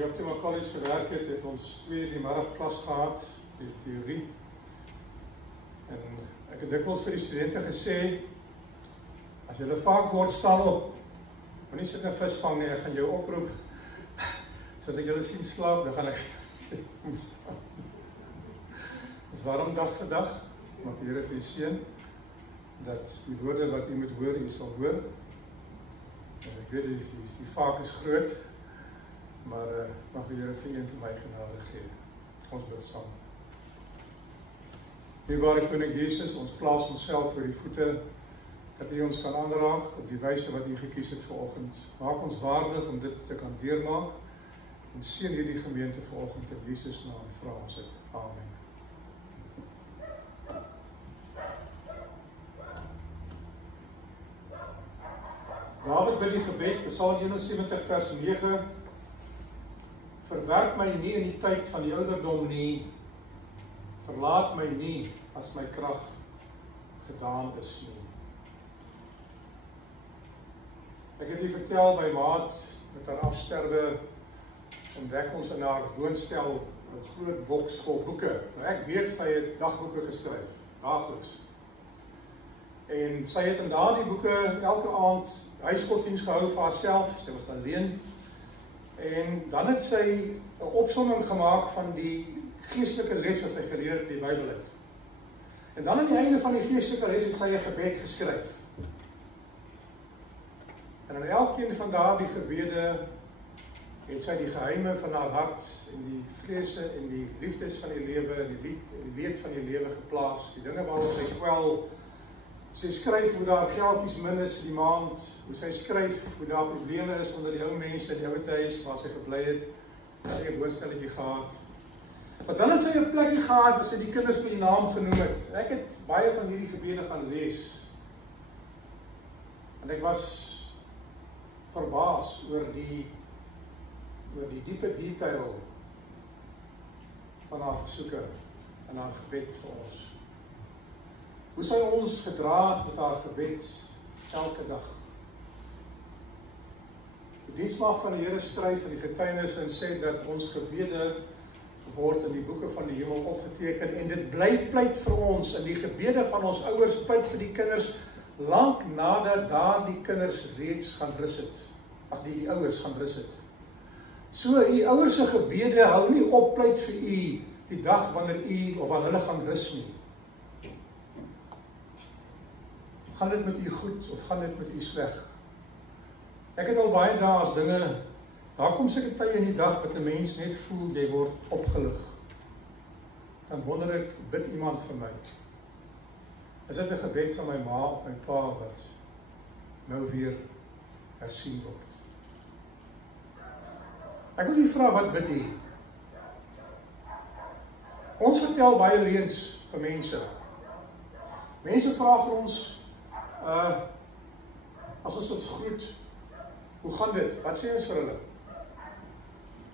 die Optima College gewerk het ons 2 die middag klas gehad, die theorie. En ek het dikwels vir die studente gesê, as julle vaak word, staan op. Moenie sit en vis vang nie, ek gaan jou oproep. Soos ek julle sien slaap, dan gaan ek sê, moet staan. Dis waarom dag vir dag, mag die Here vir u seën, dat die woorde wat u moet hoor, u sal hoor. En ek weet, die vaak is groot, maar mag die Here vir u en vir my genade gee. Ons bid saam. Dierbare Koning Jesus, ons plaas onsself voor die voete, dat u ons kan aanraak op die wyse wat u gekies het vanoggend. Maak ons waardig om dit te kan deurmaak, en seën hierdie gemeente vanoggend in Jesus naam, vra ons dit. Amen. David bid die gebed, Psalm 71 vers 9, verwerp my nie in die tyd van die ouderdom nie, verlaat my nie as my krag gedaan is nie. Ek het u vertel, my maat met haar afsterwe ontdek ons in haar woonstel 'n groot boks vol boeke. Nou ek weet sy het dagboeke geskryf, daagliks. En sy het in daardie boeke elke aand huisgodsdiens gehou vir haarself, sy was alleen. En dan het sy 'n opsomming gemaak van die geestelike les wat sy geleer het in die Bybel uit. En dan aan die einde van die geestelike les het sy 'n gebed geskryf. En in elkeen van daardie gebede het sy die geheime van haar hart en die vrese en die liefdes van die lewe en die leed van die lewe geplaas. Die dinge waaroor sy kwel. Sy skryf hoe daar geldjies min is die maand, hoe sy skryf hoe daar probleme is onder die ou mense in die ouete huis waar sy gebly het, sy 'n woonstelletjie gehad. Maar dan het sy 'n plekkie gehad waar sy die kinders by die naam genoem het. Ek het baie van hierdie gebede gaan lees. En ek was verbaas oor die diepe detail van haar versoeke en haar gebed vir ons. Hoe sy ons gedra het met haar gebed elke dag. Die diensmaag van die Here skryf in die getuienis en sê dat ons gebede word in die boeke van die hemel opgeteken en dit bly pleit vir ons in die gebede van ons ouers pleit vir die kinders lank nadat daardie kinders reeds gaan rus het. Ag die ouers gaan rus het. So u ouers se gebede hou nie op pleit vir u die dag wanneer u of wanneer hulle gaan rus nie. Gaan dit met u goed of gaan dit met u sleg? Ek het al baie dae as dinge, daar kom seker tye in die dag wat 'n mens net voel jy word opgelig. Dan wonder ek, bid iemand vir my? Is dit 'n gebed van my ma of my pa wat nou weer hersien word? Ek wil u vra, wat bid u? Ons vertel baie leuns vir mense. Mense vra vir ons, as ons ons groet, hoe gaan dit? Wat sê ons vir hulle?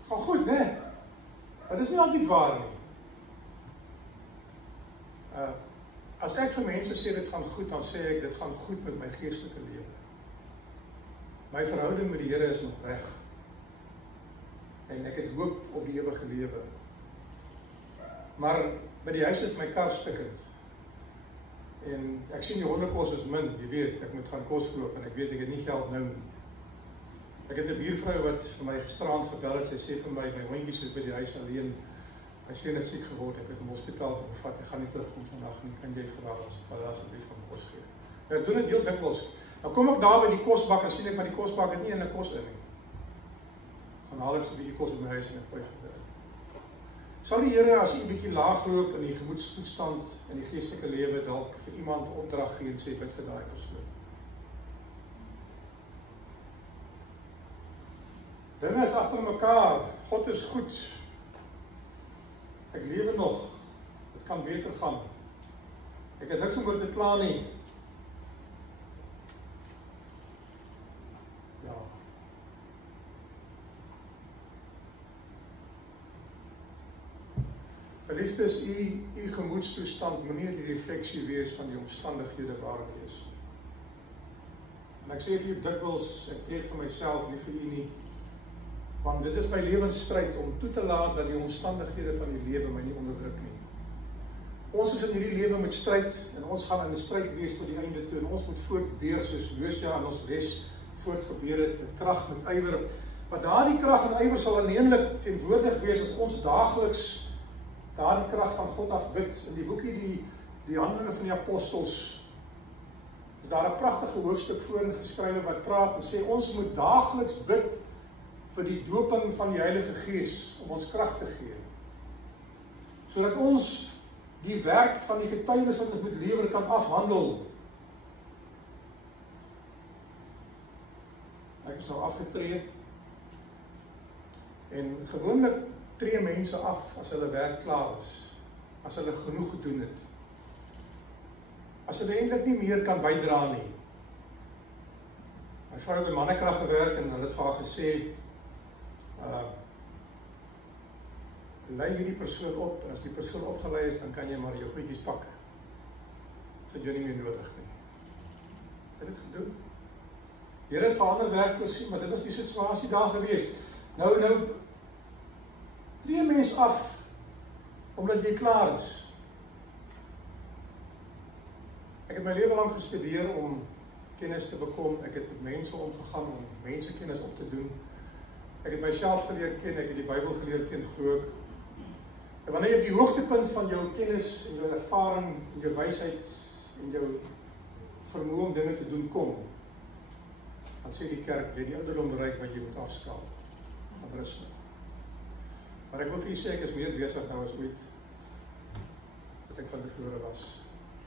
Gaan goed, né? Maar dis nie altyd waar nie. As ek vir mense sê dit gaan goed, dan sê ek dit gaan goed met my geestelike lewe. My verhouding met die Here is nog reg. En ek het hoop op die ewige lewe. Maar by die huis is my kar stikkend. En ek sien die hondekos is min, jy weet, ek moet gaan kos koop en ek weet ek het nie geld nou nie. Ek het 'n buurvrou wat vir my gisterand gebel het, sy sê vir my hondjies is by die huis alleen, my seun het siek geword, ek het hom hospitaal toe gevat, ek gaan nie terugkom vandag nie, kan jy vir haar asseblief van kos gee. Ek doen dit heel dikwels. Nou kom ek daar by die kosbak en sien ek maar die kosbak het nie in 'n kos in nie. Gaan haal ek so 'n bietjie kos in my huis en ek gooi vir dit. Sal die Here as jy 'n bietjie laag loop in die gemoedstoestand en die geestelike lewe dalk vir iemand opdrag gee en sê bid vir daai persoon. Dinge is agter mekaar, God is goed. Ek lewe nog, dit kan beter gaan. Ek het niks om oor te kla nie. Ja. Geliefdes, u gemoedstoestand moenie die refleksie wees van die omstandighede waarin u is. En ek sê vir u dikwels, ek weet vir myself, nie vir u nie, Want dit is my lewensstryd om toe te laat dat die omstandighede van die lewe my nie onderdruk nie. Ons is in hierdie lewe met stryd en ons gaan in 'n stryd wees tot die einde toe en ons moet voortbeer soos Josua in ons les voortgebeur het met krag, met ywer. Maar daardie krag en ywer sal aanneemlik teenwoordig wees as ons daagliks daardie krag van God af bid. In die boekie die Handelinge van die Apostels is daar 'n pragtige hoofstuk voorin geskrywe wat praat en sê ons moet daagliks bid vir die doping van die Heilige Gees om ons krag te gee. Sodat ons die werk van die getuienis wat ons moet lewer kan afhandel. Ek is nou afgetree en gewoonlik tree mense af as hulle werk klaar is, as hulle genoeg gedoen het. As hulle eintlik nie meer kan bydra nie. My vrou het by Mannekrag gewerk en hulle het vir haar gesê, lei hierdie persoon op, en as die persoon opgelei is, dan kan jy maar jou goedjies pak. Dit is jou nie meer nodig nie. Het dit gedoen? Here het vir ander werk voorsien, maar dit was die situasie daar gewees. Nou, tree mens af, omdat jy klaar is. Ek het my lewe lang gestudeer om kennis te bekom, ek het met mense omgegaan om mensekennis op te doen. Ek het myself geleer ken, ek het die Bybel geleer ken, glo ek. En wanneer jy op die hoogtepunt van jou kennis en jou ervaring en jou wysheid en jou vermoë om dinge te doen kom, dan sê die kerk, jy het die ouderdom bereik wat jy moet afskaal, van rus nou. Maar ek wil vir jy sê, ek is meer besig nou as ooit, wat ek van tevore was,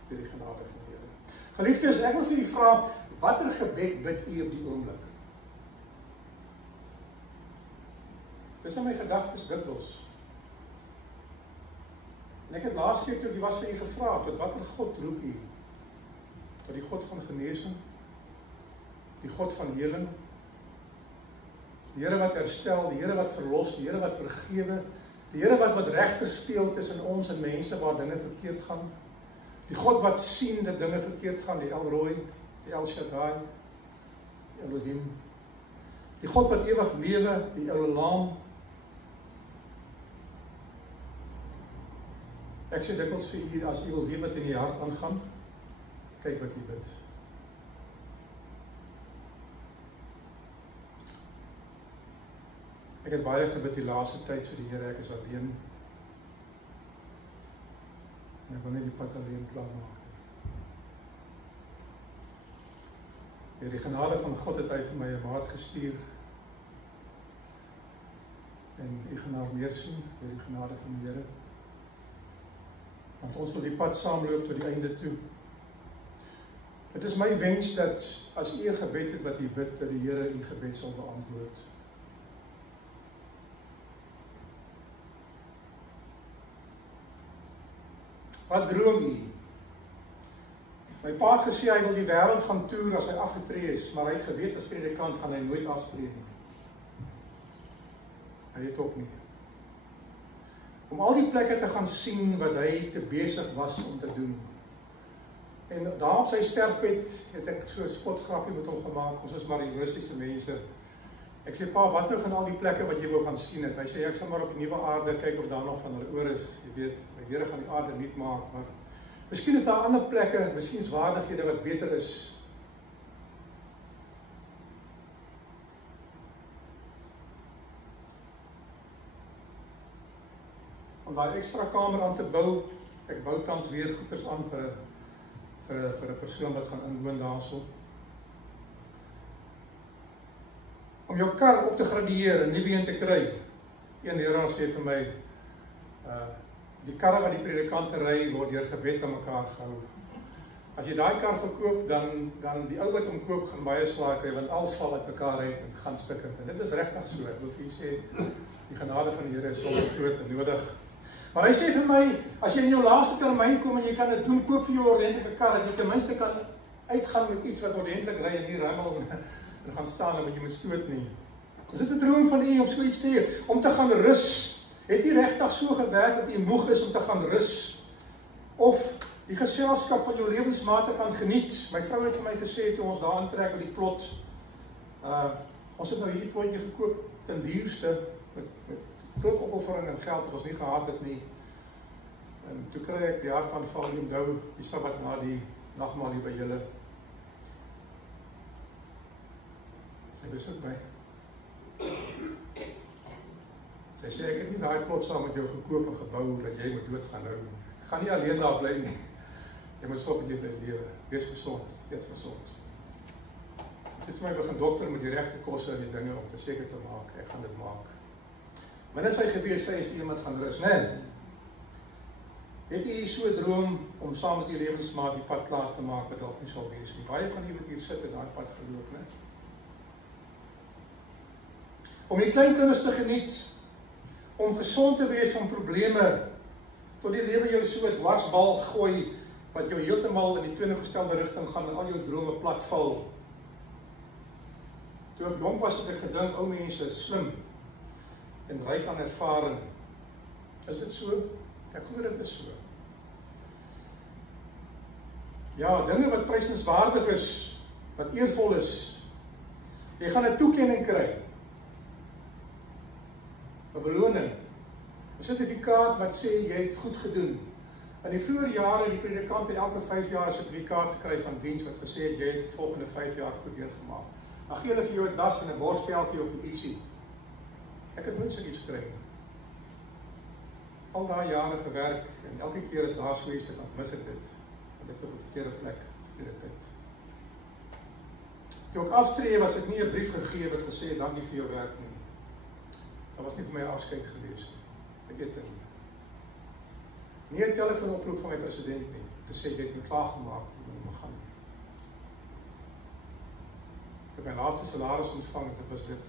deur die genade van die Here. Geliefdes, ek wil vir jy vra, watter gebed bid u op die oomblik? Dis in my gedagtes dikwels. En ek het laas keer toe die was vir u gevra, tot watter God roep u? Tot die God van genesing, die God van heling, die Here wat herstel, die Here wat verlos, die Here wat vergewe, die Here wat regter speel tussen ons en mense waar dinge verkeerd gaan, die God wat sien dat dinge verkeerd gaan, die El Roi, die El Shaddai, die Elohim, die God wat ewig lewe, die El Olam. Ek sê dikwels vir u, as u wil weet wat in die hart aangaan, kyk wat u bid. Ek het baie gebid die laaste tyd vir die Here, ek is alleen. En ek wil net die pad alleen klaar maak. Deur die genade van God het hy vir my 'n maat gestuur. En u gaan nou meer sien, deur die genade van die Here. Want ons wil die pad saamloop tot die einde toe. Het is my wens dat as u 'n gebed het wat u bid, dat die Here u gebed sal beantwoord. Wat droom u? My pa het gesê hy wil die wêreld gaan toer as hy afgetree is, maar hy het geweet as predikant gaan hy nooit afspreek nie. Hy het ook nie. Om al die plekke te gaan sien wat hy te besig was om te doen. En daar op sy sterfbed het ek so 'n spotgrappie met hom gemaak. Ons is maar humoristiese mense. Ek sê, pa, wat nou van al die plekke wat jy wou gaan sien het? Hy sê, ek sal maar op die nuwe aarde kyk of daar nog van hulle oor is. Jy weet, die Here gaan die aarde nuut maak, maar miskien het daar ander plekke, miskien waardighede wat beter is. Om daai ekstra kamer aan te bou, ek bou tans weer goeders aan vir 'n persoon wat gaan inwoon daarso. Om jou kar op te gradeer en nuwe een te kry. Een leraar sê vir my, die karre wat die predikante ry word deur gebed aan mekaar gehou. As jy daai kar verkoop, dan die ou wat hom koop gaan baie swaar kry, want alles val uit mekaar uit en gaan stukkend. En dit is regtig so. Ek wil vir u sê, die genade van die Here is so groot en nodig. Maar hy sê vir my, as jy in jou laaste termyn kom en jy kan dit doen, koop vir jou 'n ordentlike kar en jy ten minste kan uitgaan met iets wat ordentlik ry en nie ruimel en gaan staan en wat jy moet stoot nie. Is dit 'n droom van u om so iets te hê, om te gaan rus? Het u regtig so gewerk dat u moeg is om te gaan rus? Of die geselskap van jou lewensmate kan geniet? My vrou het vir my gesê toe ons daar intrek by die plot, Ons het nou hierdie plotjie gekoop ten duurste met groot opoffering en geld wat ons nie gehad het nie. En toe kry ek die hartaanval nie onthou die Sabbat na die nagmaal hier by julle. Sy besoek my. Sy sê ek het nie daai plot saam met jou gekoop en gebou dat jy moet doodgaan nou. Ek gaan nie alleen daar bly nie. Jy moet sorg dat jy bly lewe. Wees gesond, eet gesond. Dit is my begin dokter met die regte kosse en die dinge om te seker te maak. Ek gaan dit maak. Maar dit is hy gewees, sy is die iemand gaan rus, nee. Het jy so droom om saam met die lewensmaat die pad klaar te maak wat dalk nie sal wees nie? Baie van die wat hier sit het daai pad geloop, né? Om die kleinkinders te geniet, om gesond te wees van probleme, tot die lewe jou so 'n dwarsbal gooi, wat jou heeltemal in die teenoorgestelde rigting gaan en al jou drome platval. Toe ek jong was, het ek gedink, ou mense is slim en ryk aan ervaring. Is dit so? Ek glo dit is so. Ja, dinge wat prysenswaardig is, wat eervol is, jy gaan 'n toekenning kry. 'n beloning, 'n sertifikaat wat sê jy het goed gedoen. In die vroeë jare het die predikant elke 5 jaar 'n sertifikaat gekry van diens wat gesê het jy het volgende 5 jaar goed deurgemaak. Dan gee hulle vir jou 'n das en 'n borspeldjie of ietsie. Ek het nooit so iets gekry nie. Al daai jare gewerk en elke keer as daar so iets dan mis ek dit. Want ek op 'n verkeerde plek, verkeerde tyd. Toe ek aftree was ek nie 'n brief gegee wat gesê dankie vir jou werk nie. Dat was nie vir my 'n afskeid gewees nie. Ek weet dit nie. Nie 'n telefoonoproep van my president nie, te sê jy het my klaargemaak, jy moet gaan. Ek het my laaste salaris ontvang, dit was dit.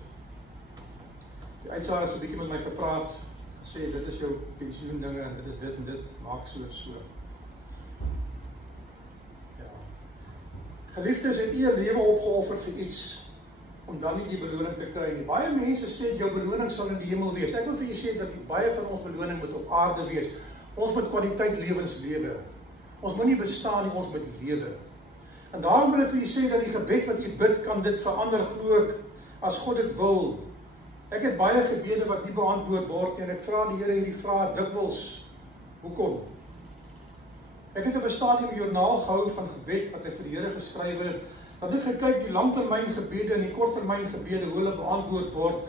Die uitsaaier het so 'n bietjie met my gepraat, gesê dit is jou pensioendinge en dit is dit en dit, maak so en so. Ja. Geliefdes, het u 'n lewe opgeoffer vir iets om dan nie die beloning te kry nie. Baie mense sê jou beloning sal in die hemel wees. Ek wil vir julle sê dat baie van ons beloning moet op aarde wees. Ons moet kwaliteit lewens lewe. Ons moet nie bestaan nie, ons moet lewe. En daarom wil ek vir julle sê dat die gebed wat jy bid kan dit verander, glo ek, as God dit wil. Ek het baie gebede wat nie beantwoord word en ek vra die Here hierdie vraag dikwels. Hoekom? Ek het op 'n stadium 'n joernaal gehou van gebed wat ek vir die Here geskryf het. Dat ek gekyk die langtermyn gebede en die korttermyn gebede hoe hulle beantwoord word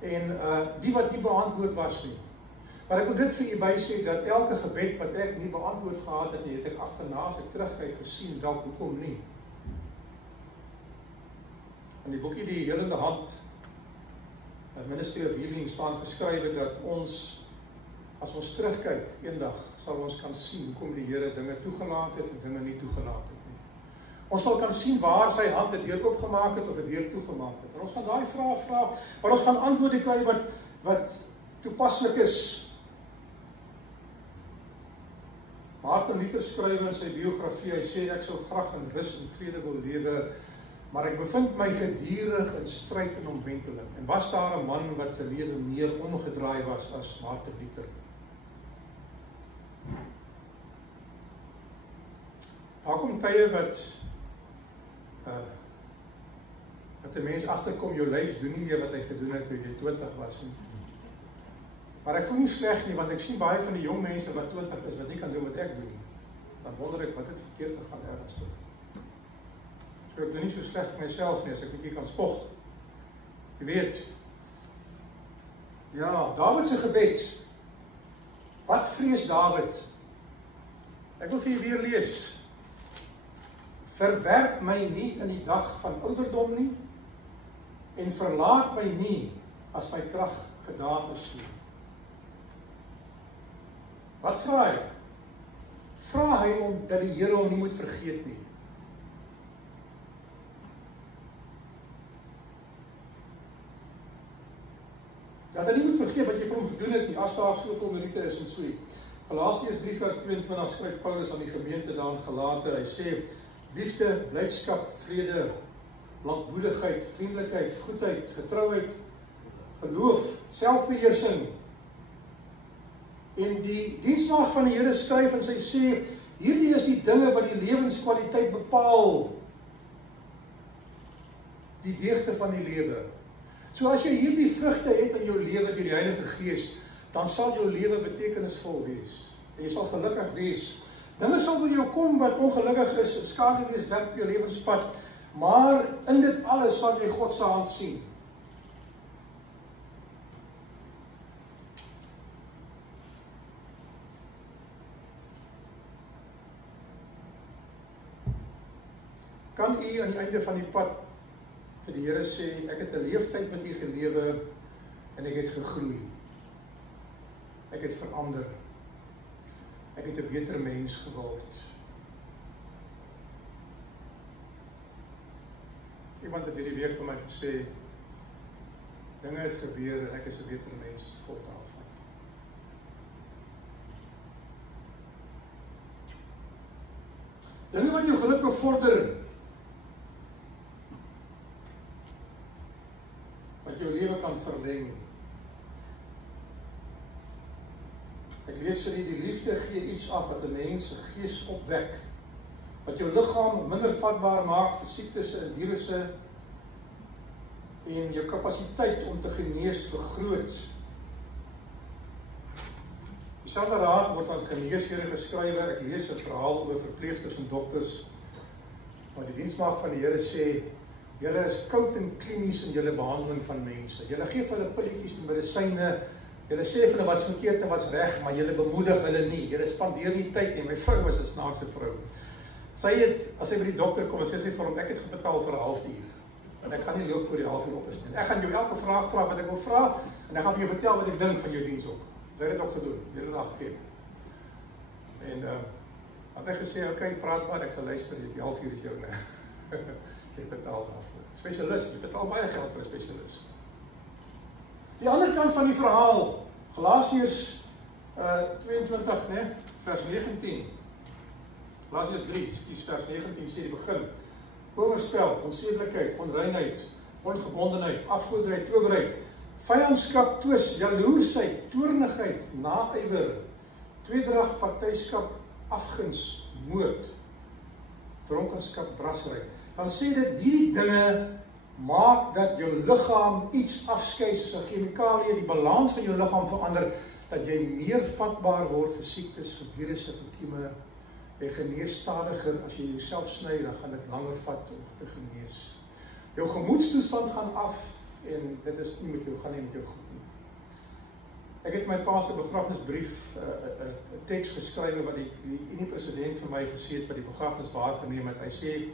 en die wat nie beantwoord was nie. Maar ek wil dit vir u by sê dat elke gebed wat ek nie beantwoord gehad het nie, het ek agterna as ek terugkyk gesien dalk hoekom nie. In die boekie Die Helende Hand, as Ministry of Healing staan geskrywe dat ons, as ons terugkyk eendag, sal ons kan sien hoekom die Here dinge toegelaat het en dinge nie toegelaat het nie. Ons sal kan sien waar sy hand 'n deur oopgemaak het of 'n deur toegemaak het. En ons gaan daai vrae vra, maar ons gaan antwoorde kry wat toepaslik is. Martin Luther skryf in sy biografie, hy sê ek sou graag in rus en vrede wil lewe, maar ek bevind my gedurig in stryd en omwenteling. En was daar 'n man wat sy lewe meer omgedraai was as Martin Luther? Daar kom tye wat 'n mens agterkom, jou lyf doen nie meer wat hy gedoen het toe jy 20 was nie. Maar ek voel nie sleg nie, want ek sien baie van die jong mense wat 20 is, wat nie kan doen wat ek doen nie. Dan wonder ek wat het verkeerd gegaan ergens. So ek doen nie so sleg vir myself nie, as ek nie kan spog. Jy weet. Ja, Dawid se gebed. Wat vrees Dawid? Ek wil vir julle weer lees. Verwerp my nie in die dag van ouderdom nie, en verlaat my nie as my krag gedaan is nie. Wat vra hy? Vra hy om dat die Here hom nie moet vergeet nie. Dat hy nie moet vergeet wat jy vir hom gedoen het nie, as daar soveel meriete is en so. Galasiërs 3 vers 22 skryf Paulus aan die gemeente daar in Galate. Hy sê, liefde, blydskap, vrede, lankmoedigheid, vriendelikheid, goedheid, getrouheid, geloof, selfbeheersing. En die diensmaagd van die Here skryf en sy sê, hierdie is die dinge wat die lewenskwaliteit bepaal. Die deugde van die lewe. So as jy hierdie vrugte het in jou lewe deur die Heilige Gees, dan sal jou lewe betekenisvol wees. En jy sal gelukkig wees. Dinge sal by jou kom wat ongelukkig is, skade wees, werk op jou lewenspad, maar in dit alles sal jy God se hand sien. Kan u aan die einde van die pad vir die Here sê, ek het 'n leeftyd met u gelewe en ek het gegroei. Ek het verander. Ek het 'n beter mens geword. Iemand het hierdie week vir my gesê, dinge het gebeur en ek is 'n beter mens as gevolg daarvan. Dinge wat jou geluk bevorder, wat jou lewe kan verleng. Ek lees vir die liefde gee iets af wat 'n mens se gees opwek, wat jou liggaam minder vatbaar maak vir siektes en virusse en jou kapasiteit om te genees vergroot. Dieselfde raad word aan geneesere geskrywe. Ek lees 'n verhaal oor verpleegsters en dokters, waar die diensmaagd van die Here sê, julle is koud en klinies in julle behandeling van mense. Julle gee vir hulle pilletjies en medisyne. Julle sê vir hulle wat's verkeerd en wat's reg, maar julle bemoedig hulle nie. Julle spandeer nie tyd nie. My vrou was 'n snaakse vrou. Sy het, as sy by die dokter kom, sê sy vir hom, ek het betaal vir 'n halfuur. En ek gaan nie loop voor die halfuur op is nie. Ek gaan jou elke vraag vra wat ek wil vra, en ek gaan vir jou vertel wat ek dink van jou diens op. Sy het dit ook gedoen, die hele dag geken. En had hy gesê, oké, praat maar, ek sal luister, die halfuur is jou, nee. Jy betaal daarvoor. Spesialist, jy betaal baie geld vir 'n spesialist. Die ander kant van die verhaal, Galasiërs 22, né, vers 19. Galasiërs 3, vers 19 sê die begin. Oorspel, onsedelikheid, onreinheid, ongebondenheid, afgoderheid, towerheid, vyandskap, twis, jaloersheid, toornigheid, naaiwer, tweedrag, partyskap, afguns, moord, dronkenskap, brassery. Dan sê dit, hierdie dinge maak dat jou liggaam iets afskei soos 'n chemikalie, die balans van jou liggaam verander, dat jy meer vatbaar word vir siektes, vir virusse, vir kieme. Jy genees stadiger, as jy jouself sny, dan gaan dit langer vat om te genees. Jou gemoedstoestand gaan af, en dit is nie met jou, gaan nie met jou goed nie. Ek het my pa se begrafnisbrief 'n teks geskrywe wat die Unie-president vir my gesê het, wat die begrafnis waargeneem het. Hy sê,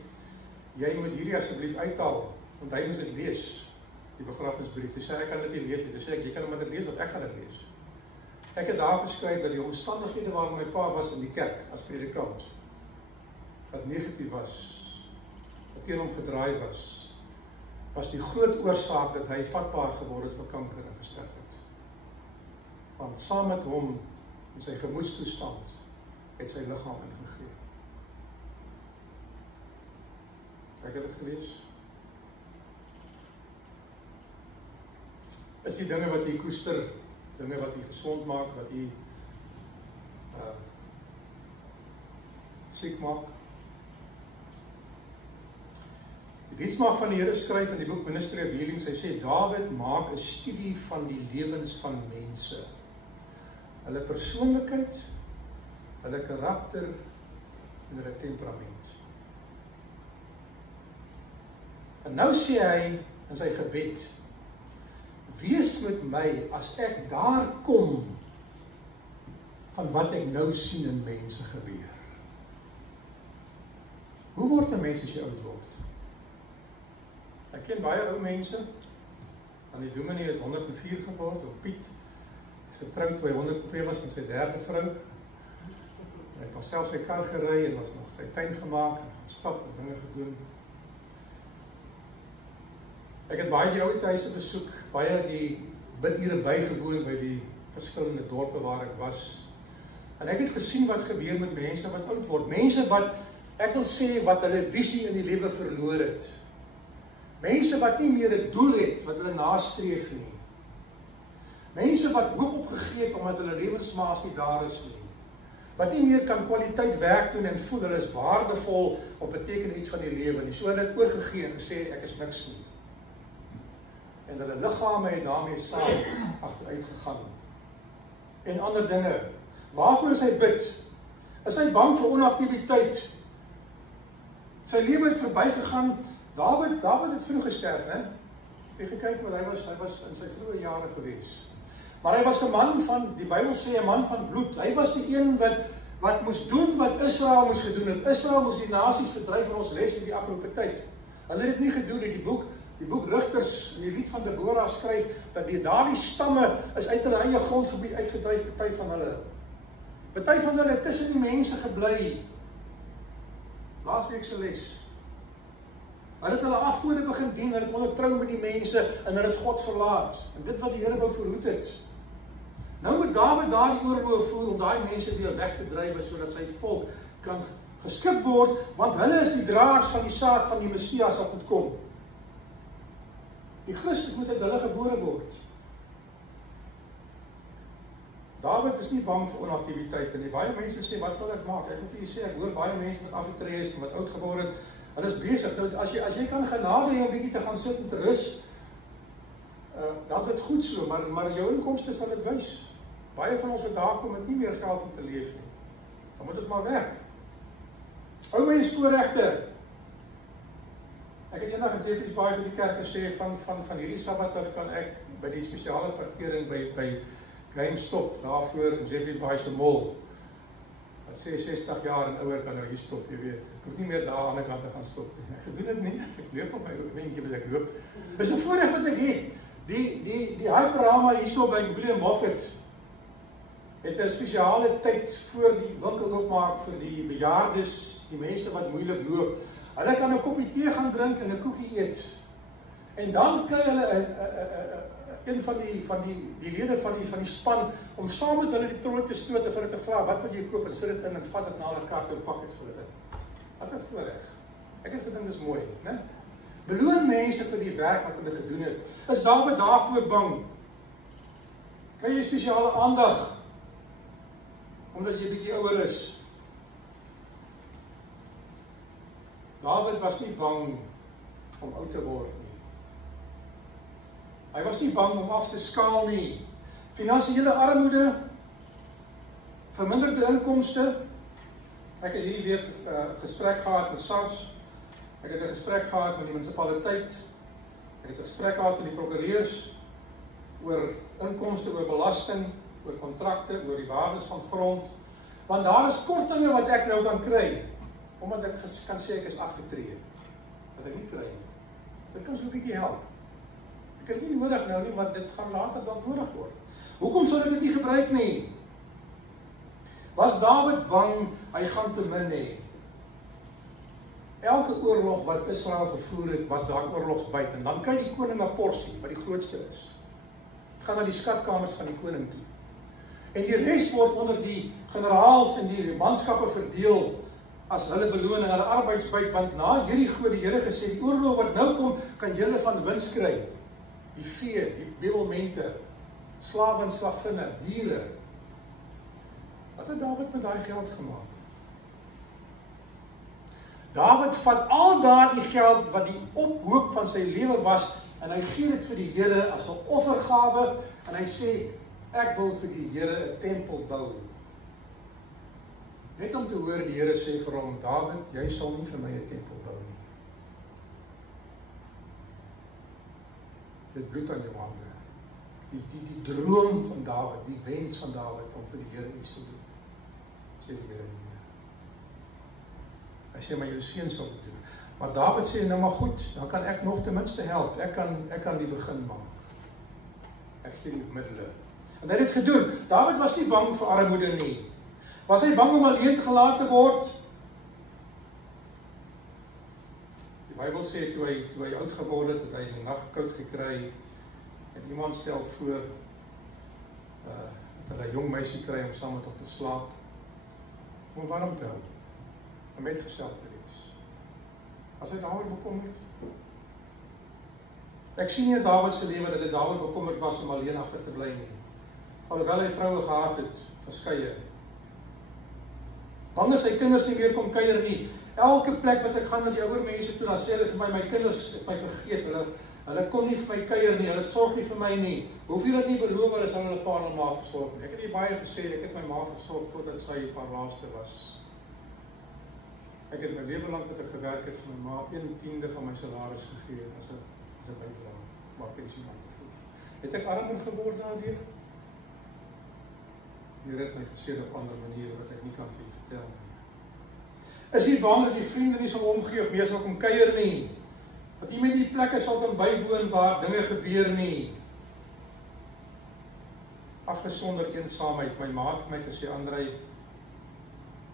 jy moet hierdie asseblief uithaal, want hy moes dit lees, die begrafnisbrief. Hy sê, ek kan dit nie lees nie. Hy sê, jy kan hom dit lees, want ek gaan dit lees. Ek het daar geskryf dat die omstandighede waarin my pa was in die kerk, as predikant, wat negatief was, wat teen hom gedraai was die groot oorsaak dat hy vatbaar geword het vir kanker en gesterf het. Want saam met hom, in sy gemoedstoestand, het sy liggaam ingegee. Ek het dit gelees. Is die dinge wat jy koester, dinge wat jy gesond maak, wat jy siek maak. Die diensmaagd van die Here skryf in die boek Ministry of Healing, hy sê, Dawid maak 'n studie van die lewens van mense. Hulle persoonlikheid, hulle karakter en hulle temperament. En nou sê hy in sy gebed, wees met my as ek daar kom van wat ek nou sien in mense gebeur. Hoe word 'n mens as jy oud word? Ek ken baie ou mense, aan die dominee het 104 geword, op Piet, het getroud toe hy 102 was met sy derde vrou. Hy het self sy kar gery en was nog sy tuin gemaak, en stap en dinge gedoen. Ek het baie die oude huise besoek, baie die bidure bygewoon by die verskillende dorpe waar ek was. En ek het gesien wat gebeur met mense wat oud word. Mense wat, ek wil sê, wat hulle visie in die lewe verloor het. Mense wat nie meer 'n doel het, wat hulle nastreef nie. Mense wat hoop opgegee het, omdat hulle lewensmaat nie daar is nie. Wat nie meer kan kwaliteit werk doen en voel, hulle is waardevol, of beteken iets van die lewe nie. So hulle het oorgegee en gesê, ek is niks nie. en hulle liggame het daarmee saam agteruit gegaan. En ander dinge. Waarvoor is hy bid? Is hy bang vir onaktiwiteit? Sy lewe het verbygegaan. Dawid het vroeg gesterf, né? Jy gekyk wat hy was in sy vroeë jare gewees. Maar hy was 'n man van, die Bybel sê 'n man van bloed. Hy was die een wat moes doen wat Israel moes gedoen het. Israel moes die nasies verdryf, en ons les in die afgelope tyd. Hulle het dit nie gedoen in die boek Rigters, in die lied van Deborah skryf, dat daardie stamme is uit hulle eie grondgebied uitgedryf, party van hulle. Party van hulle tussen die mense gebly. Laasweek se les. Hulle het hulle afgode begin dien, hulle het ondertrou met die mense, en hulle het God verlaat. En dit wat die Here wou verhoed het. Nou moet Dawid daardie oorloë voer om daai mense weer weg te dryf, sodat sy volk kan geskik word, want hulle is die draers van die saak van die Messias wat moet kom. Die Christus moet uit hulle gebore word. Dawid is nie bang vir onaktiwiteit nie. Baie mense sê, wat sal ek maak? Ek wil vir julle sê, ek hoor baie mense wat afgetree is, wat oud geword het, hulle is besig. Nou, as jy kan genade hê om bietjie te gaan sit en te rus, dan is dit goed so, maar jou inkomste sal dit wys. Baie van ons wat daar kom, het nie meer geld om te leef nie. Dan moet ons maar werk. Ou mens voorregte. Ek het eendag in Jeffreys Bay vir die kerk gesê, van hierdie Sabbat af kan ek by die spesiale parkering by GameStop, daarvoor in Jeffreys Bay se mall, wat sê 60 jaar en ouer kan nou hier stop, jy weet. Ek hoef nie meer daar aan die kant te gaan stop nie. Ek doen dit nie, ek loop op my oorwentjie wat ek loop. Dis 'n voorreg wat ek het. Die Hyperama hierso by William Moffat het 'n spesiale tyd voor die winkel oopmaak vir die bejaardes, die mense wat moeilik loop. Hulle kan 'n koppie tee gaan drink en 'n koekie eet. En dan kry hulle een van die lede van die span om saam met hulle die trolle te stoot en vir hulle te vra, wat wil jy koop, en sit dit in en vat dit na hulle kaart en pak dit vir hulle in. Wat 'n voorreg. Ek het gedink dis mooi, né? Beloon mense vir die werk wat hulle gedoen het. Is Dawid daarvoor bang? Kry jy spesiale aandag omdat jy bietjie ouer is? Dawid was nie bang om oud te word nie. Hy was nie bang om af te skaal nie. Finansiële armoede, verminderde inkomste. Ek het hierdie week gesprek gehad met SARS. Ek het 'n gesprek gehad met die munisipaliteit. Ek het 'n gesprek gehad met die prokureurs oor inkomste, oor belasting, oor kontrakte, oor die waardes van grond. Want daar is kortinge wat ek nou kan kry, omdat ek kan sê ek is afgetree. Wat ek nie kry nie. Dit kan so 'n bietjie help. Ek het nie nodig nou nie, maar dit gaan later dan nodig word. Hoekom sou ek dit nie gebruik nie? Was Dawid bang hy gaan te min hê? Elke oorlog wat Israel gevoer het, was daar oorlogsbyt, en dan kry die koning 'n porsie, wat die grootste is. Gaan na die skatkamers van die koning toe. En die res word onder die generaals en die manskappe verdeel as hulle beloning, hulle arbeidsbyt, want na Jerigo het die Here gesê, die oorlog wat nou kom, kan julle van wins kry. Die vee, die bedelmente, slawe en slavinne, diere. Wat het Dawid met daai geld gemaak? Dawid vat al daardie geld wat die ophoop van sy lewe was, en hy gee dit vir die Here as 'n offergawe, en hy sê, ek wil vir die Here 'n tempel bou. Net om te hoor die Here sê vir hom, Dawid, jy sal nie vir my 'n tempel bou nie. Dit bloed aan jou hande. Die droom van Dawid, die wens van Dawid om vir die Here iets te doen. Sê die Here nie. Hy sê, maar jou seun sal dit doen. Maar Dawid sê, nou maar goed, dan kan ek nog ten minste help. Ek kan die begin maak. Ek gee die middele. En hy het dit gedoen. Dawid was nie bang vir armoede nie. Was hy bang om alleen gelaat te word? Die Bybel sê, toe hy oud geword het, het hy 'n nag koud gekry, en iemand stel voor, dat hy 'n jong meisie kry om saam met hom te slaap, om warm te hou, om metgesel te wees. As hy daaroor bekommerd? Ek sien nie in Dawid se lewe dat hy daaroor bekommerd was om alleen agter te bly nie. Alhoewel hy vroue gehad het, verskeie. Bang is sy kinders nie meer kom kuier nie. Elke plek wat ek gaan met die ouer mense toe, dan sê hulle vir my kinders het my vergeet, Hulle kom nie vir my kuier nie, hulle sorg nie vir my nie. Hoef jy dit nie beloof, hulle sal hulle pa en ma versorg nie. Ek het nie baie gesê, ek het my ma versorg voordat sy op haar laaste was. Ek het my lewe lank wat ek gewerk het vir my ma 1/10 van my salaris gegee as 'n bydrae, maar pensioen aan te voer. Het ek armer geword daardeur? Die Here het my gesê op ander maniere wat ek nie kan vir julle vertel nie. Is jy bang dat die vriende nie sal omgee of meer sal kom kuier nie? Dat jy met die plekke sal kan bywoon waar dinge gebeur nie? Afgesonder eensaamheid, my maat het my gesê, André,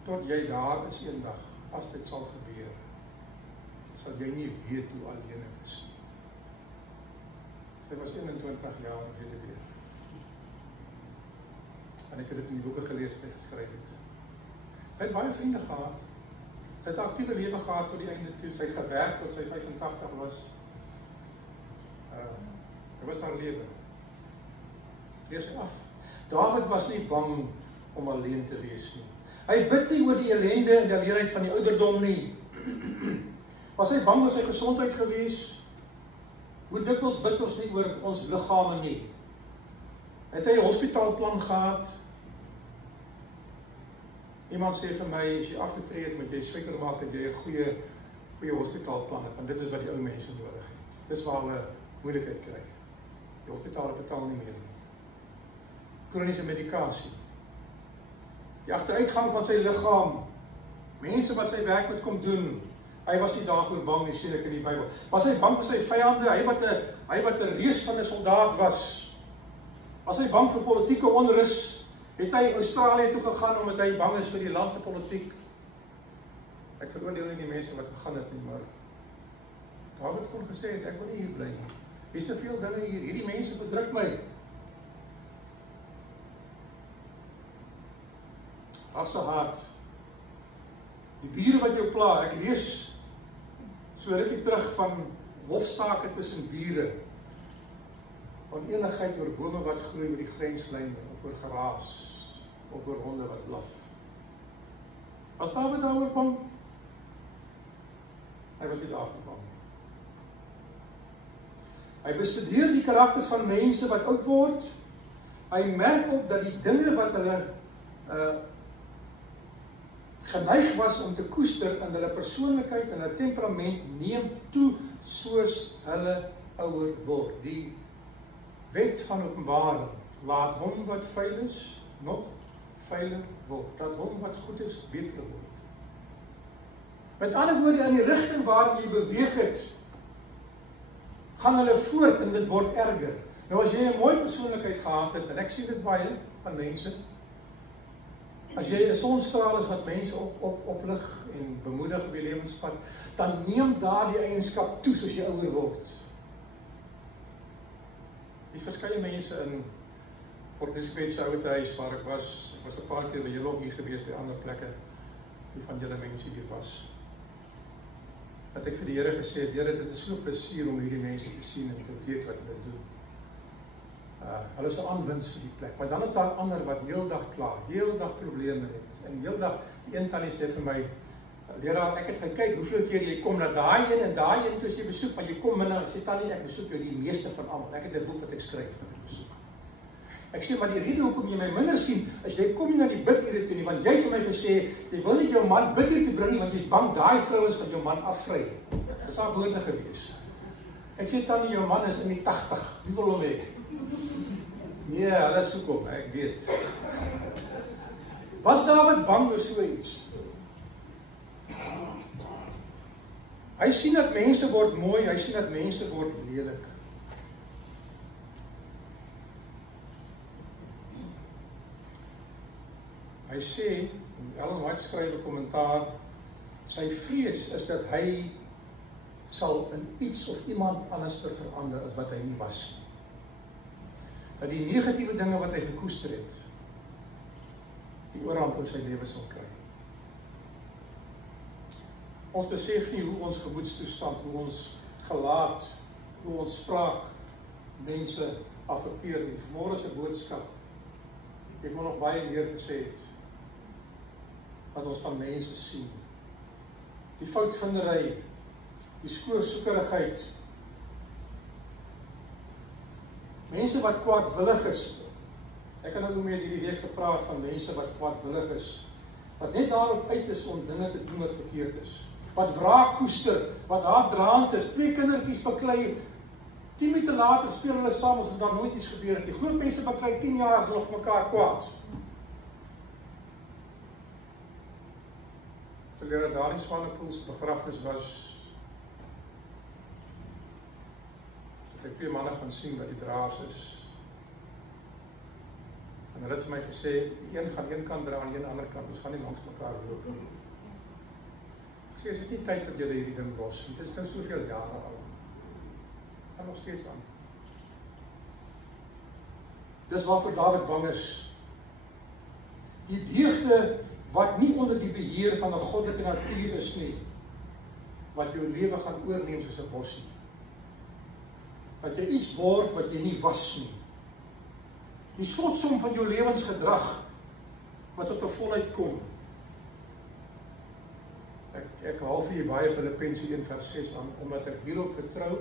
tot jy daar is eendag, as dit sal gebeur, sal jy nie weet hoe alleen ek is. Sy was 21 jaar en weet dit weer. En ek het dit in die boeke gelees wat hy geskryf het. Sy het baie vriende gehad. Sy het 'n aktiewe lewe gehad tot die einde toe. Sy het gewerk tot sy 85 was. Dit was haar lewe. Lees sy af. Dawid was nie bang om alleen te wees nie. Hy bid nie oor die ellende en die alleenheid van die ouderdom nie. Was hy bang oor sy gesondheid gewees? Hoe dikwels bid ons nie oor ons liggame nie? Het hy 'n hospitaalplan gehad? Iemand sê vir my, as jy afgetree het, moet jy seker maak dat jy 'n goeie hospitaalplan het, want dit is wat die ou mense nodig het. Dis waar hulle moeilikheid kry. Die hospitale betaal nie meer nie. Kroniese medikasie. Die agteruitgang van sy liggaam. Mense wat sy werk moet kom doen. Hy was nie daarvoor bang nie, sien ek in die Bybel. Was hy bang vir sy vyande? Hy wat 'n reus van 'n soldaat was. Was hy bang vir politieke onrus? Het hy Australië toe gegaan omdat hy bang is vir die land se politiek? Ek veroordeel nie die mense wat gegaan het nie, maar Dawid kon gesê het, ek wil nie hier bly nie. Hier's te veel dinge hier, hierdie mense bedruk my. As 'n hart. Die bure wat jou pla, ek lees so rukkie terug van hofsaake tussen bure. Oneenigheid oor bome wat groei oor die grenslyne, of oor geraas, of oor honde wat blaf. Was Dawid daaroor bang? Hy was nie daarvoor bang. Hy bestudeer die karakters van mense wat oud word. Hy merk op dat die dinge wat hulle geneig was om te koester in hulle persoonlikheid en hulle temperament neem toe soos hulle ouer word. Die wet van Openbaring, laat hom wat vuil is, nog vuiler word. Laat hom wat goed is, beter word. Met ander woorde, in die rigting waarin jy beweeg het, gaan hulle voort en dit word erger. Nou as jy 'n mooi persoonlikheid gehad het, en ek sien dit baie van mense, as jy 'n sonstraal is wat mense oplig en bemoedig op die lewenspad, dan neem daardie eienskap toe soos jy ouer word. Dis verskeie mense in Port Elizabeth se ouete huis waar ek was 'n paar keer by julle ook hier gewees by ander plekke, die van julle mense hier was. Dat ek vir die Here gesê het, Here, dit is so plesier om hierdie mense te sien en te weet wat hulle doen. Hulle is 'n aanwinst vir die plek, maar dan is daar ander wat heeldag kla, heeldag probleme het, en heeldag, die een tannie sê vir my, leraar, ek het gekyk hoeveel keer jy kom na daai een en daai een toe jy besoek, maar jy kom minder. Ek sê, tannie, ek besoek jou die meeste van almal. Ek het 'n boek wat ek skryf vir besoek. Ek sê, maar die rede hoekom jy my minder sien, is jy kom nie na die bidure toe nie, want jy het vir my gesê, jy wil nie jou man bidure toe bring nie, want jy's bang daai vrouens gaan jou man afvry. Dis haar woorde gewees. Ek sê, tannie, jou man is in die 80, wie wil hom hê? Nee, hulle soek hom, ek weet. Was Dawid bang oor so iets? Hy sien dat mense word mooi, hy sien dat mense word lelik. Hy sê, Ellen White skryf 'n kommentaar, sy vrees is dat hy sal in iets of iemand anders verander as wat hy nie was. Dat die negatiewe dinge wat hy gekoester het, die oorhand oor sy lewe sal kry. Ons besef nie hoe ons gemoedstoestand, hoe ons gelaat, hoe ons spraak mense affekteer nie. Vanmôre se boodskap, ek moet nog baie meer gesê het, wat ons van mense sien. Die foutvindery, die skoorsoekerigheid, Mense wat kwaadwillig is. Ek het nou meer hierdie week gepraat van mense wat kwaadwillig is, wat net daarop uit is om dinge te doen wat verkeerd is. Wat wraak koester, wat haatdraand is, 2 kindertjies beklei, 10 minute later speel hulle saam asof daar nooit iets gebeur het. Die groot mense beklei 10 jaar as hulle vir mekaar kwaad. Terwyl daardie Swanepoel se begrafnis was, het ek 2 manne gaan sien wat die draers is. En hulle het vir my gesê, die een gaan een kant dra aan die ander kant, ons gaan nie langs mekaar loop nie. Ek sê, is dit nie tyd dat julle hierdie ding los nie? Dit is nou soveel jare al. Gaan nog steeds aan. Dis waarvoor Dawid bang is. Die deugde wat nie onder die beheer van 'n goddelike natuur is nie, wat jou lewe gaan oorneem soos 'n bos nie. Dat jy iets word wat jy nie was nie. Die slotsom van jou lewensgedrag wat tot 'n volheid kom. Ek haal vir jy baie Filippense 1:6 aan, omdat ek hierop vertrou,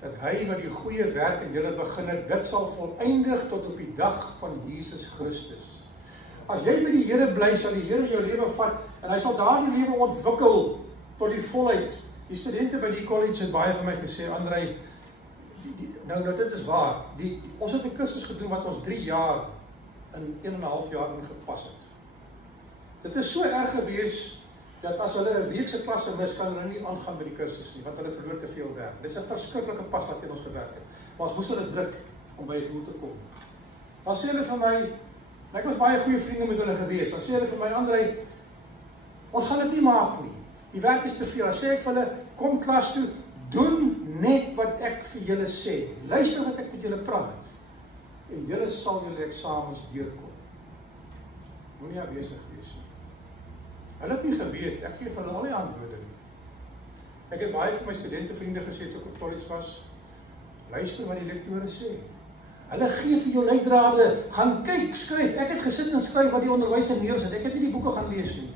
dat hy wat die goeie werk in julle begin het, dit sal voleindig tot op die dag van Jesus Christus. As jy by die Here bly, sal die Here jou lewe vat, en hy sal daardie lewe ontwikkel tot die volheid. Die studente by die college het baie vir my gesê, Andrei, nou dit is waar, ons het 'n kursus gedoen wat ons 3 jaar in 1,5 jaar ingepas het. Dit is so erg gewees, dat as hulle 'n week se klasse mis, kan hulle nie aangaan met die kursus nie, want hulle verloor te veel werk. Dit is 'n verskriklike pas wat teen ons gewerk het. Maar ons moes hulle druk om by het doel te kom. Dan sê hulle vir my, ek was baie goeie vriende met hulle gewees, dan sê hulle vir my, Andrei, ons gaan dit nie maak nie. Die werk is te veel. Dan sê ek vir hulle, kom klas toe, doen net wat ek vir julle sê. Luister wat ek met julle praat. En julle sal julle eksamens deurkom. Moenie afwesig wees nie. Hulle het nie geweet, ek gee vir hulle al die antwoorde nie. Ek het baie vir my studentenvriende gesê toe ek op college was, luister wat die lektore sê. Hulle gee vir jou leidrade, gaan kyk, skryf. Ek het gesit en skryf wat die onderwyser neersit. Ek het nie die boeke gaan lees nie.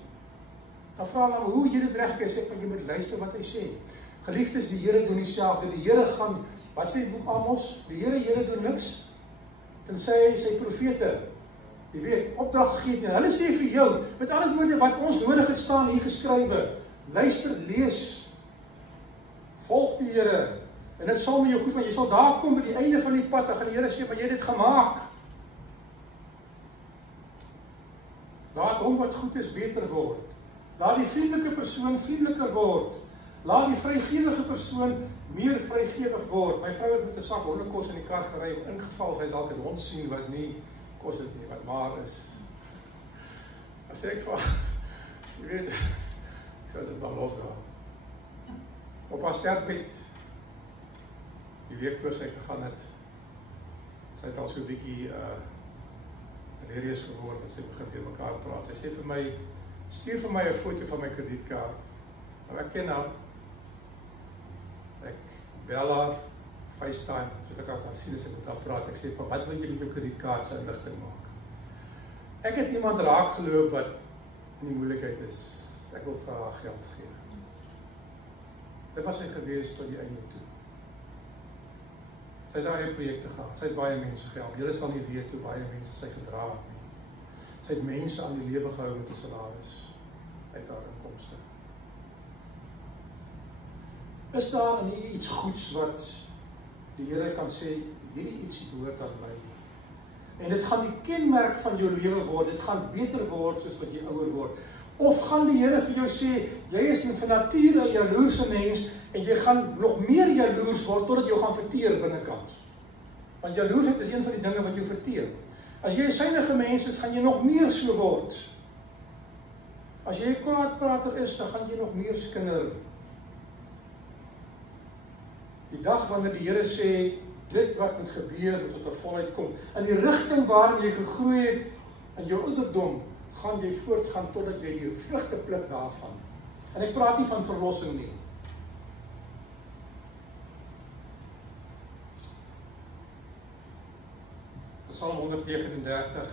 Dan vra hulle, hoe jy dit regkry? Sê ek, jy moet luister wat hy sê. Geliefdes, die Here doen dieselfde. Die Here gaan, wat sê die boek Amos? Die Here doen niks, tensy hy sy profete, jy weet, opdrag gegee het. Hulle sê vir jou, met ander woorde, wat ons nodig het staan hier geskrywe. Luister, lees, volg die Here, en dit sal met jou goed, want jy sal daar kom by die einde van die pad, dan gaan die Here sê, maar jy het dit gemaak. Laat hom wat goed is beter word. Laat die vriendelike persoon vriendeliker word. Laat die vrygewige persoon meer vrygewig word. My vrou het met 'n sak hondekos in die kar gery, ingeval sy dalk 'n hond sien wat nie kos dit nie, wat maar is. Dan sê ek vir haar, jy weet, ek sal dit maar los daar. Op haar sterfbed, die week voor sy gegaan het, sy het al so 'n bietjie delirious geword, dat sy begin weer mekaar praat. Sy sê vir my, stuur vir my 'n foto van my kredietkaart. Nou ek ken haar, ek bel haar, FaceTime, sodat ek haar kan sien as ek met haar praat. Ek sê, wat wil jy met jou kredietkaart se inligting maak? Ek het iemand raak geloop wat in die moeilikheid is. Ek wil vir haar geld gee. Dit was sy gewees tot die einde toe. Sy het daar eie projekte gehad, sy het baie mense gehelp. Julle sal nie weet hoe baie mense sy gedra het nie. Sy het mense aan die lewe gehou met 'n salaris uit haar inkomste. Is daar in u iets goeds wat die Here kan sê, hierdie ietsie behoort aan my? En dit gaan die kenmerk van jou lewe word, dit gaan beter word soos wat jy ouer word. Of gaan die Here vir jou sê, jy is van nature 'n jaloerse mens, en jy gaan nog meer jaloers word, totdat jy gaan verteer binnekant. Want jaloersheid is een van die dinge wat jou verteer. As jy 'n synige mens is, gaan jy nog meer so word. As jy 'n kwaadprater is, dan gaan jy nog meer skinder. Die dag wanneer die Here sê, dit wat moet gebeur, moet tot 'n volheid kom. In die rigting waarin jy gegroei het, in jou ouderdom, gaan jy voortgaan totdat jy die vrugte pluk daarvan. En ek praat nie van verlossing nie. Psalm 139.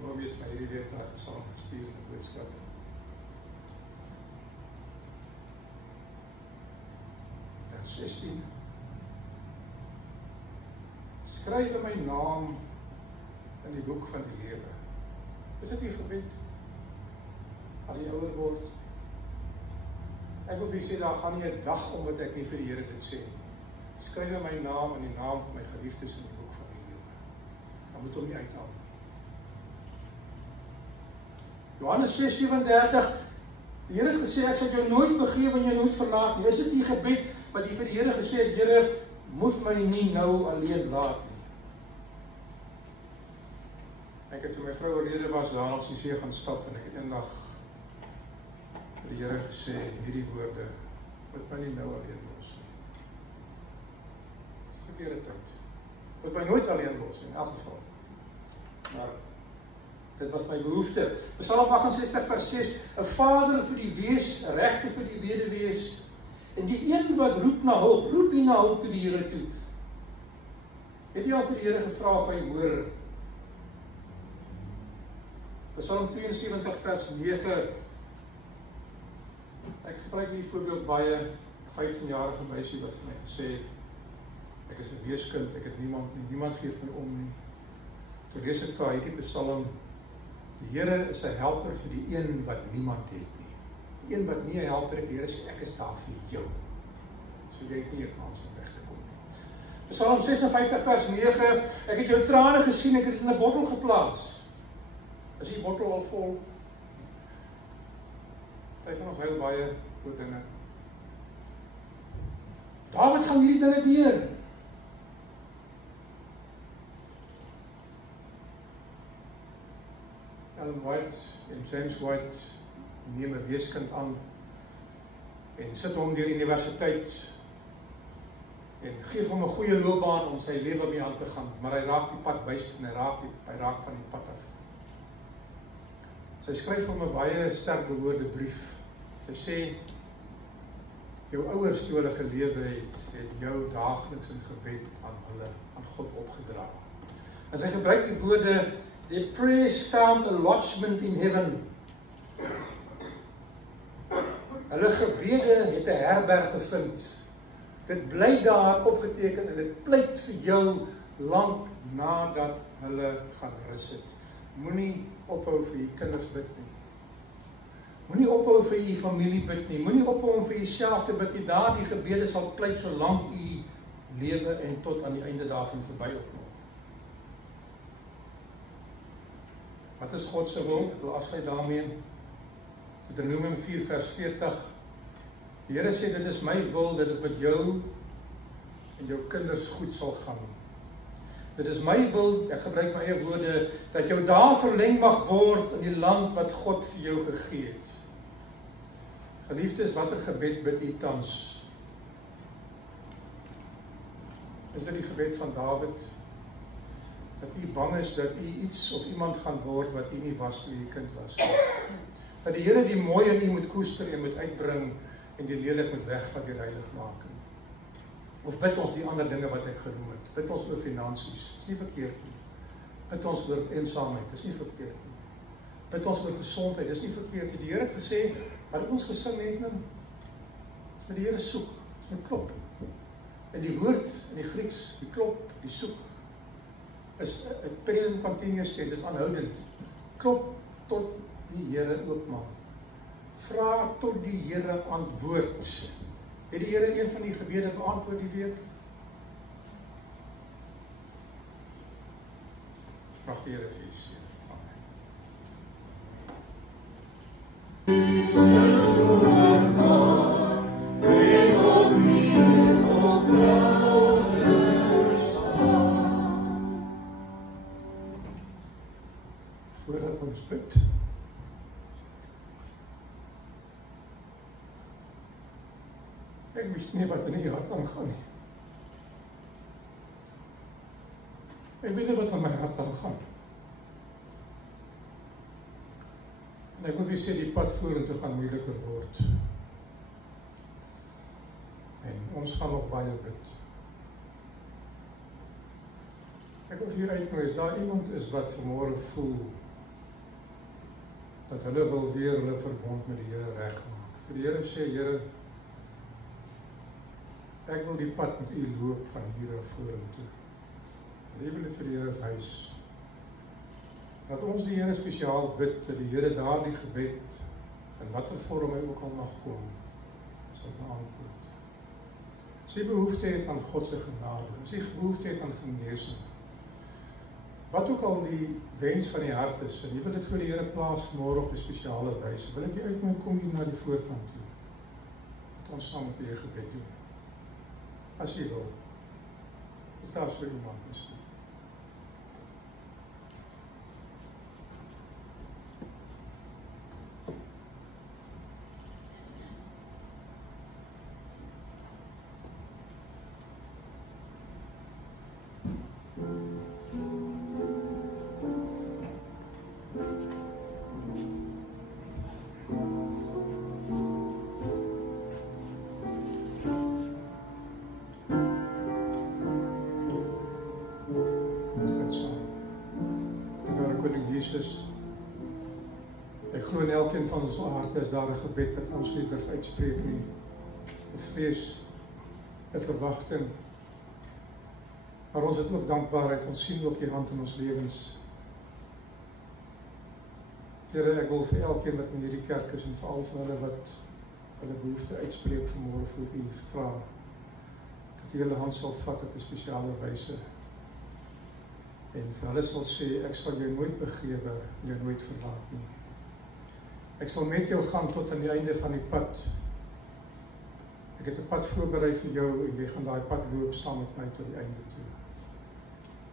Nou weet my hierdie week na Psalm gestuur in boodskap. 16. Skryf my naam in die boek van die lewe. Is dit die gebed? As jy ouer word, ek wil vir jy sê, daar gaan nie 'n dag om wat ek nie vir die Here dit sê. Skryf my naam in die naam van my geliefdes in die boek van die lewe. Dan moet hom nie uithaal. Johannes 6:37, die Here het gesê, ek sal jou nooit begewe en jou nooit verlaat nie. Is dit die gebed wat jy vir die Here gesê het, Here, moet my nie nou alleen laat nie. Ek het toe my vrou oorlede was, daar langs die see gaan stap en ek het eendag vir die Here gesê, hierdie woorde, moet my nie nou alleen los nie. Dis verkeerde tyd. Moet my nooit alleen los nie, in elk geval. Maar dit was my behoefte. Psalm 68 vers 6, 'n vader vir die wees, 'n regter vir die weduwees, en die een wat roep na hulp, roep nie na hulp toe die Here toe. Het jy al vir die Here gevra of hy hoor? Psalm 72 vers 9, ek gebruik die voorbeeld baie, 15-jarige meisie wat vir my gesê het, ek is 'n weeskind, ek het niemand nie, niemand gee vir my om nie. Toe lees ek vir hierdie Psalm, die Here is 'n helper vir die een wat niemand het nie. Die een wat nie 'n helper het, die Here sê, ek is daar vir jou. So jy het nie 'n kans om weg te kom nie. Psalm 56 vers 9, ek het jou trane gesien, ek het dit in 'n bottel geplaas. Is die bottel al vol? Party van ons huil baie oor dinge. Dawid gaan hierdie dinge deur. Ellen White en James White neem 'n weeskind aan en sit hom deur die universiteit en gee hom 'n goeie loopbaan om sy lewe mee aan te gaan, maar hy raak die pad wys en hy raak van die pad af. Sy skryf hom 'n baie sterk bewoorde brief. Sy sê, jou ouers toe hulle gelewe het jou daagliks in gebed aan God opgedra. En sy gebruik die woorde, their prayers found a lodgment in heaven. Hulle gebede het 'n herberg gevind. Dit bly daar opgeteken en dit pleit vir jou lank nadat hulle gaan rus het. Moenie ophou vir die kinders bid nie. Moenie ophou vir die familie bid nie. Moenie ophou om vir jouself te bid nie. Daardie gebede sal pleit solank u lewe en tot aan die einde daarvan verby opkom. Wat is God se wil? Ek wil afsluit daarmee. Deuteronomium 4 vers 40. Die Here sê, dit is my wil dat dit met jou en jou kinders goed sal gaan. Dit is my wil, ek gebruik my eie woorde, dat jou dae verleng mag word in die land wat God vir jou gegee het. Geliefdes, watter gebed bid u tans? Is dit die gebed van Dawid? Dat u bang is dat u iets of iemand gaan word wat u nie was toe u kind was. Dat die Here die mooi in u moet koester en moet uitbring en die lelik moet wegvat deur heilig maak. Of bid ons die ander dinge wat ek genoem het. Bid ons oor finansies, is nie verkeerd nie. Bid ons oor eensaamheid, is nie verkeerd nie. Bid ons oor gesondheid, is nie verkeerd nie. Die Here het gesê, wat het ons gesing het nou? Ons moet die Here soek, ons moet klop. En die woord in die Grieks, die klop, die soek, is 'n present continuous tense, is aanhoudend. Klop tot die Here oopmaak. Vra tot die Here antwoord. Het die Here een van die gebede beantwoord die week? Mag die Here vir u seën. Voordat ons bid, ek weet nie wat in die hart aangaan nie. Ek weet nie wat in my hart aangaan. En ek wil vir sê die pad vorentoe gaan moeiliker word. En ons gaan nog baie bid. Ek wil vir uitnooi, as daar iemand is wat vanmôre voel dat hulle wil weer hulle verbond met die Here regmaak. Vir die Here sê, Here, Ek wil die pad met u loop van hier af vorentoe. En ek wil dit vir die Here wys. Dat ons die Here spesiaal bid, dat die Here daardie gebed, in watter vorm hy ook al mag kom, sal beantwoord. As jy behoefte het aan God se genade, as jy behoefte het aan genesing, wat ook al die wens van die hart is, en jy wil dit voor die Here plaas môre op 'n spesiale wyse, wil ek jy uitnooi, kom hier na die voorkant toe. Dat ons saam met die gebed doen. As jy wil. Is daar so iemand miskien? Ek glo in elkeen van ons harte is daar 'n gebed wat ons nie durf uitspreek nie. 'n vrees, 'n verwagting. Maar ons het ook dankbaarheid, ons sien ook die hand in ons lewens. Here, ek wil vir elkeen wat in hierdie kerk is en veral vir hulle wat hulle behoefte uitspreek vanmôre vir u vra, dat u hulle hand sal vat op 'n spesiale wyse. En vir hulle sal sê, ek sal jou nooit begewe, jou nooit verlaat nie. Ek sal met jou gaan tot aan die einde van die pad. Ek het 'n pad voorberei vir jou en jy gaan daai pad loop saam met my tot die einde toe.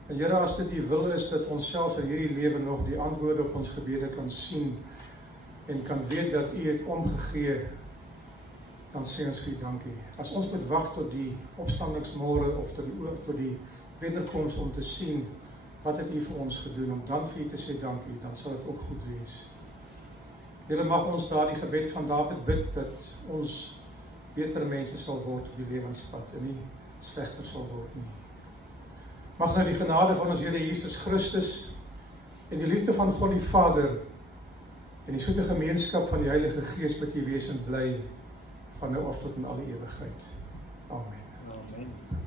En Here, as dit u wil is dat ons selfs in hierdie lewe nog die antwoorde op ons gebede kan sien en kan weet dat u het omgegee, dan sê ons vir u dankie. As ons moet wag tot die opstandingsmôre of tot die wederkoms om te sien wat het u vir ons gedoen, om dan vir u te sê dankie, dan sal dit ook goed wees. Here, mag ons daardie gebed van Dawid bid, dat ons beter mense sal word op die lewenspad en nie slegter sal word nie. Mag nou die genade van ons Here Jesus Christus en die liefde van God die Vader en die soete gemeenskap van die Heilige Gees met u wees en bly van nou af tot in alle ewigheid. Amen. Amen.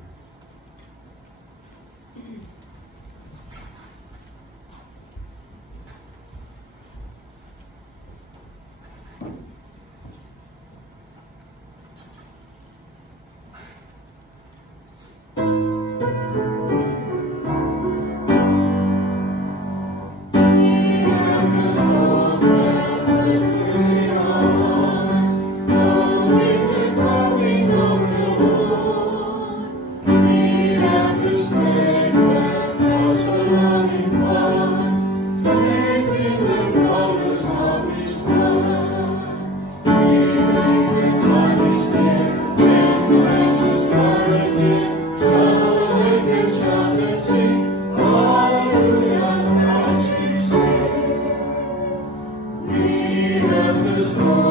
This